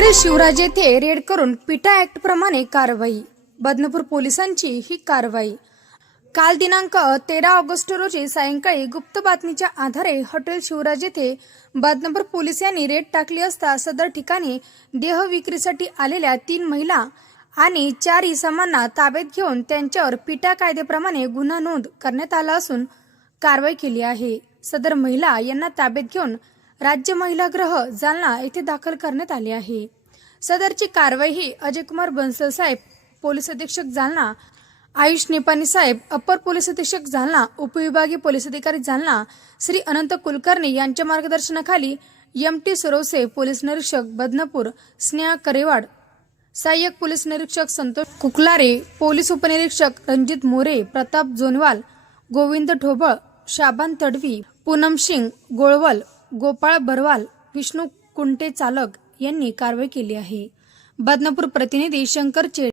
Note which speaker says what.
Speaker 1: शिवराज येथे रेड करून पिटा ऍक्ट प्रमाणे कारवाई. बदनापूर पोलिसांची ही कारवाई. काल दिनांक तेरा ऑगस्ट रोजी सायंकाळी गुप्त बातमीच्या आधारे हॉटेल शिवराज येथे बदनपूर पोलीस यांनी रेड टाकली असता सदर ठिकाणी देह विक्रीसाठी आलेल्या तीन महिला आणि चार इसमांना ताब्यात घेऊन त्यांच्यावर पिटा कायद्याप्रमाणे गुन्हा नोंद करण्यात आला असून कारवाई केली आहे. सदर महिला यांना ताब्यात घेऊन राज्य महिला ग्रह जालना येथे दाखल करण्यात आले आहे. सदरची कारवाई ही अजयकुमार बन्सल साहेब पोलीस अधीक्षक जालना आयुष निपाणी साहेब अप्पर पोलीस अधीक्षक जालना उपविभागीय पोलीस अधिकारी जालना श्री अनंत कुलकर्णी यांच्या मार्गदर्शनाखाली एम टी सुरवसे पोलीस निरीक्षक बदनापूर स्नेहा करेवाड सहाय्यक पोलीस निरीक्षक संतोष कुकलारे पोलीस उपनिरीक्षक रणजित मोरे प्रताप जोनवाल गोविंद ढोबळ शाबान तडवी पूनम सिंग गोळवल गोपाळ भरवाल विष्णू कुंटे चालक यांनी कारवाई केली आहे. बदनापूर प्रतिनिधी शंकर चेडे